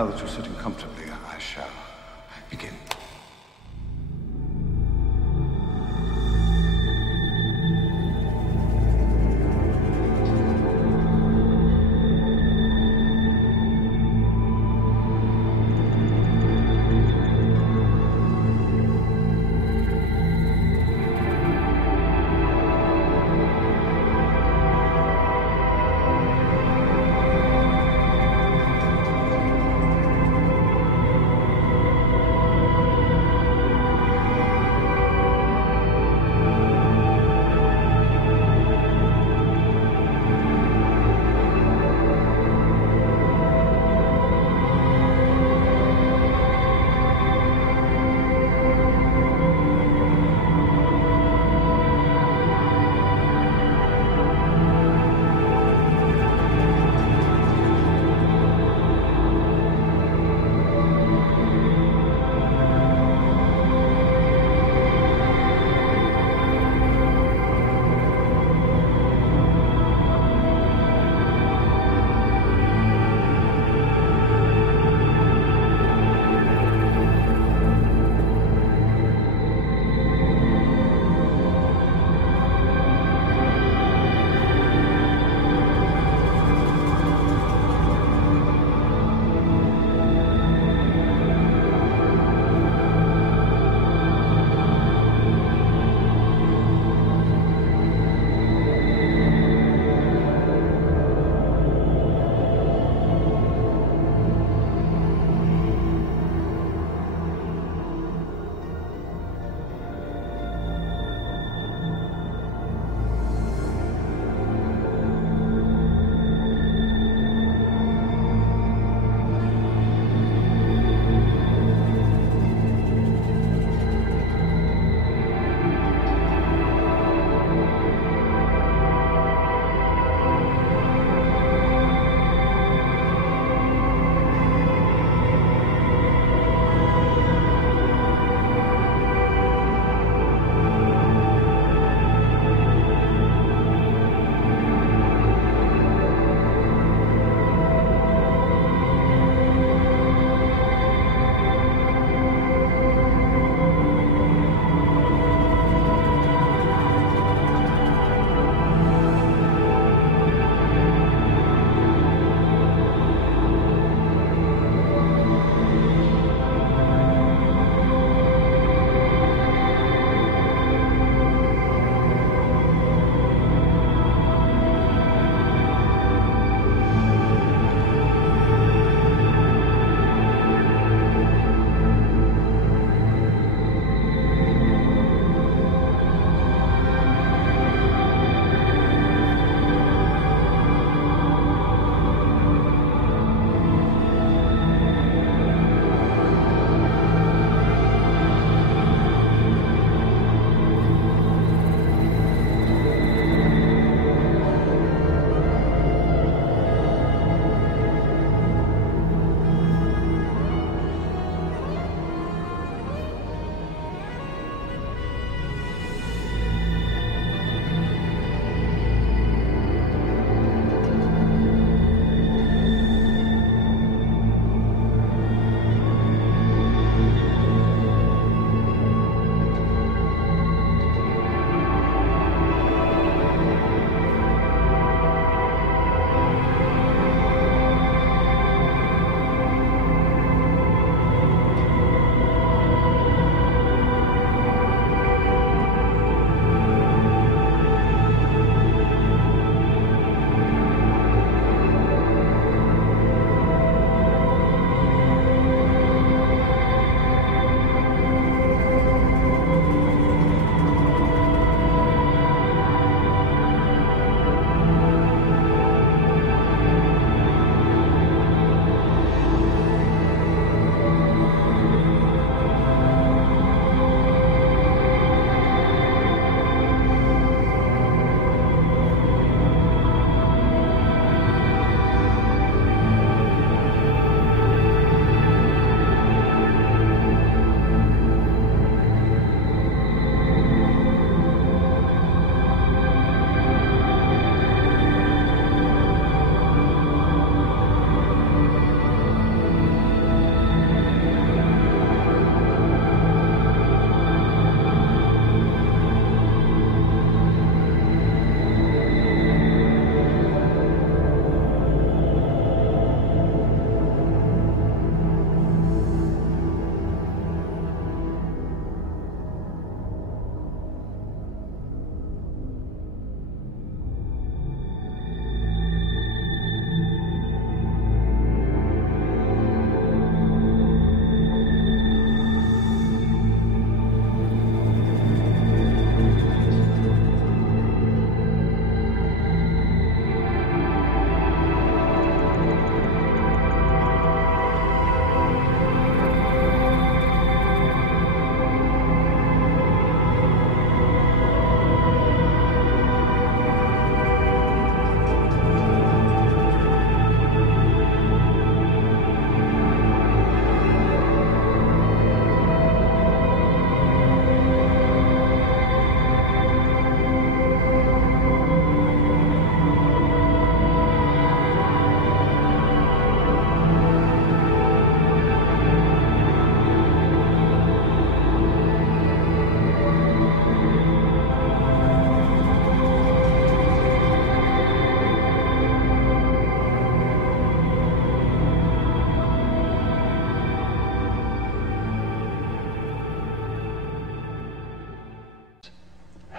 Now that you're sitting comfortably, I shall begin.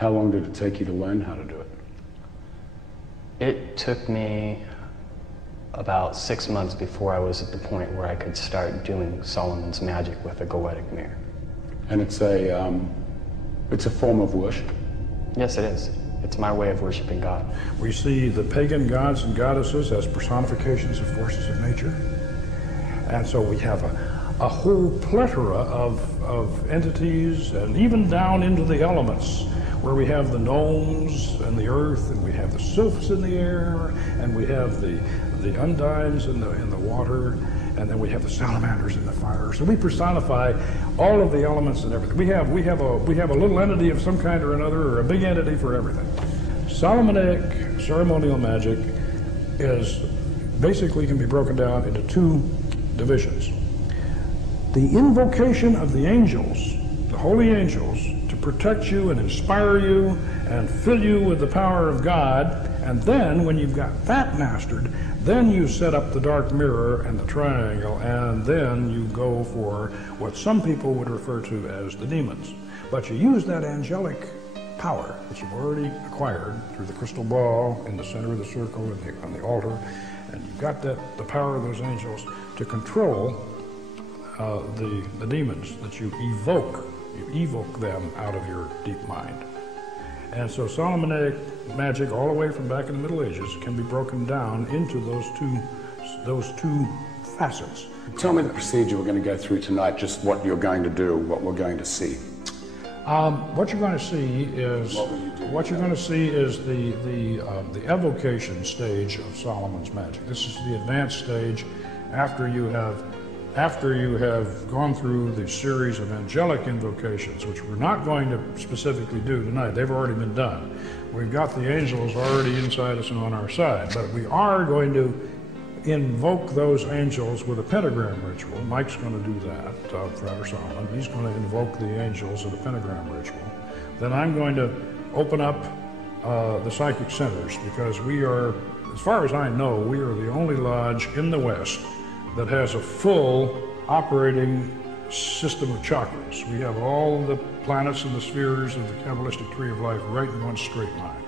How long did it take you to learn how to do it? It took me about 6 months before I was at the point where I could start doing Solomon's magic with a goetic mirror. And it's a form of worship? Yes, it is. It's my way of worshiping God. We see the pagan gods and goddesses as personifications of forces of nature. And so we have a whole plethora of entities, and even down into the elements, where we have the gnomes and the earth, and we have the sylphs in the air, and we have the undines in the water, and then we have the salamanders in the fire. So we personify all of the elements and everything. We have a little entity of some kind or another, or a big entity for everything. Solomonic ceremonial magic is basically can be broken down into two divisions. The invocation of the angels, the holy angels, to protect you and inspire you and fill you with the power of God, and then when you've got that mastered, then you set up the dark mirror and the triangle, and then you go for what some people would refer to as the demons. But you use that angelic power that you've already acquired through the crystal ball in the center of the circle and on the altar, and you've got the power of those angels to control the demons that you evoke. You evoke them out of your deep mind. And so Solomonic magic, all the way from back in the Middle Ages, can be broken down into those two facets. Tell me the procedure we're going to go through tonight, just what you're going to do, what we're going to see. What you're going to see is the evocation stage of Solomon's magic. This is the advanced stage after you have gone through the series of angelic invocations, which we're not going to specifically do tonight. They've already been done. We've got the angels already inside us and on our side, but we are going to invoke those angels with a pentagram ritual. Mike's going to do that, Frater Salomon. He's going to invoke the angels in a pentagram ritual. Then I'm going to open up the psychic centers, because we are, as far as I know, we are the only lodge in the West that has a full operating system of chakras. We have all the planets and the spheres of the Kabbalistic tree of life right in one straight line.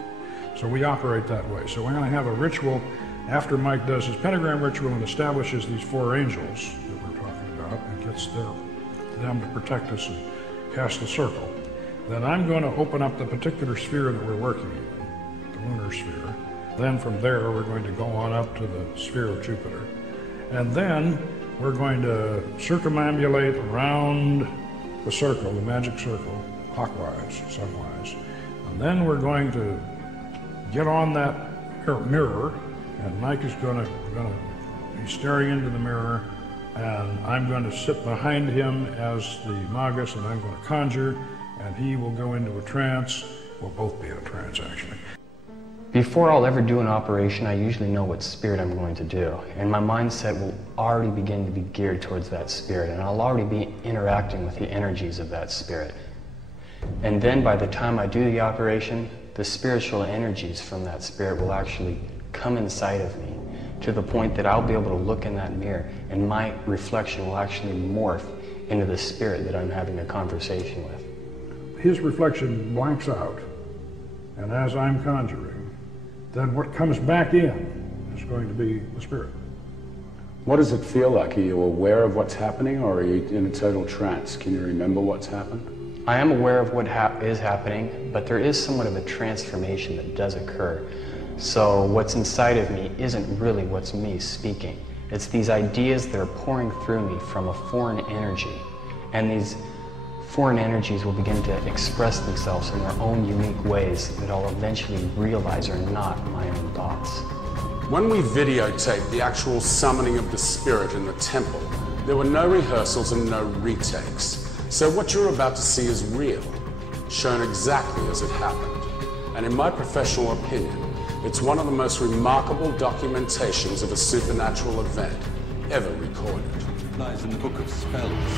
So we operate that way. So we're going to have a ritual after Mike does his pentagram ritual and establishes these four angels that we're talking about and gets them to protect us and cast the circle. Then I'm going to open up the particular sphere that we're working in, the lunar sphere. Then from there we're going to go on up to the sphere of Jupiter. And then we're going to circumambulate around the circle, the magic circle, clockwise, sunwise. And then we're going to get on that mirror, and Mike is going to be staring into the mirror, and I'm going to sit behind him as the magus, and I'm going to conjure, and he will go into a trance. We'll both be in a trance, actually. Before I'll ever do an operation, I usually know what spirit I'm going to do, and my mindset will already begin to be geared towards that spirit, and I'll already be interacting with the energies of that spirit. And then by the time I do the operation, the spiritual energies from that spirit will actually come inside of me, to the point that I'll be able to look in that mirror, and my reflection will actually morph into the spirit that I'm having a conversation with. His reflection blanks out, and as I'm conjuring, then what comes back in is going to be the spirit. What does it feel like? Are you aware of what's happening, or are you in a total trance? Can you remember what's happened? I am aware of what is happening, but there is somewhat of a transformation that does occur. So what's inside of me isn't really what's me speaking. It's these ideas that are pouring through me from a foreign energy, and these foreign energies will begin to express themselves in their own unique ways that I'll eventually realize are not my own thoughts. When we videotaped the actual summoning of the spirit in the temple, there were no rehearsals and no retakes. So what you're about to see is real, shown exactly as it happened. And in my professional opinion, it's one of the most remarkable documentations of a supernatural event ever recorded. Lies in the book of spells.